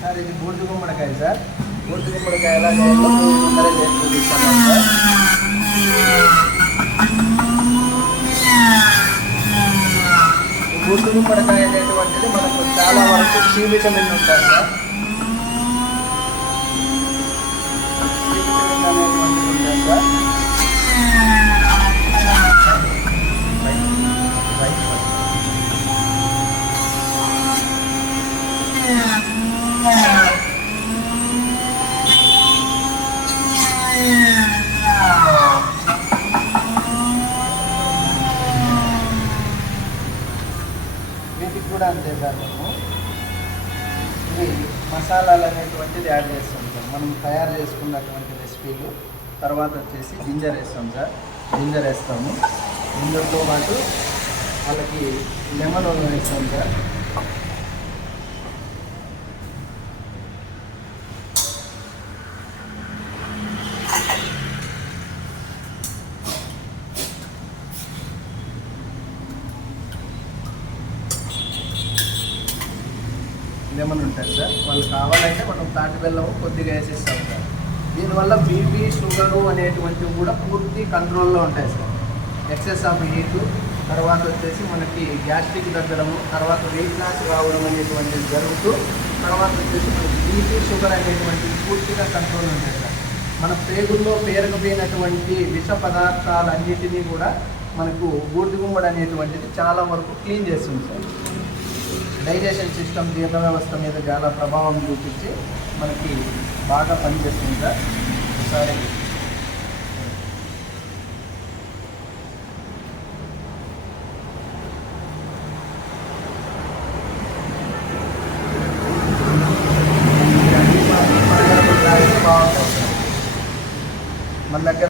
Sir ఇది బూడిద గుమ్మడికాయ సార్. బూడిద గుమ్మడికాయ ఎలా చేయాలో ముందరే చేసి చూపిస్తాను సార్. బూడిద గుమ్మడికాయ అనేటువంటిది మనకు చాలా వరకు సి విటమిన్ ఉంటుంది సార్. సి విటమిన్ అనేటువంటిది ఉంటుంది సార్. వీటికి కూడా అంతే సార్. మేము ఇవి మసాలాలు అనేటువంటిది యాడ్ చేస్తాం సార్. మనం తయారు చేసుకున్నటువంటి రెసిపీలు. తర్వాత వచ్చేసి జింజర్ వేస్తాం సార్. జింజర్ వేస్తాము. జింజర్తో పాటు వాళ్ళకి లెమన్ వేస్తాం సార్. లెమన్ ఉంటుంది సార్. వాళ్ళు కావాలంటే మనం తాటి బెల్లం కొద్దిగా వేసిస్తాం సార్. దీనివల్ల బీపీ షుగరు అనేటువంటివి కూడా పూర్తి కంట్రోల్లో ఉంటాయి సార్. ఎక్సెస్ ఆఫ్ హీటు, తర్వాత వచ్చేసి మనకి గ్యాస్ట్రిక్ తగ్గడము, తర్వాత వెయిట్ లాస్ రావడం అనేటువంటిది జరుగుతూ, తర్వాత వచ్చేసి మనకి బీపీ షుగర్ అనేటువంటివి పూర్తిగా కంట్రోల్ ఉంటాయి సార్. మన పేగుల్లో పేరుకుపోయినటువంటి విష పదార్థాలన్నిటినీ కూడా మనకు బూడిద గుమ్మడి అనేటువంటిది చాలా వరకు క్లీన్ చేస్తుంది సార్. డైజెషన్ సిస్టమ్, జీర్ణ వ్యవస్థ మీద చాలా ప్రభావం చూపించి మనకి బాగా పనిచేస్తుంది సార్. ఒకసారి బాగుంటుంది సార్. మన దగ్గర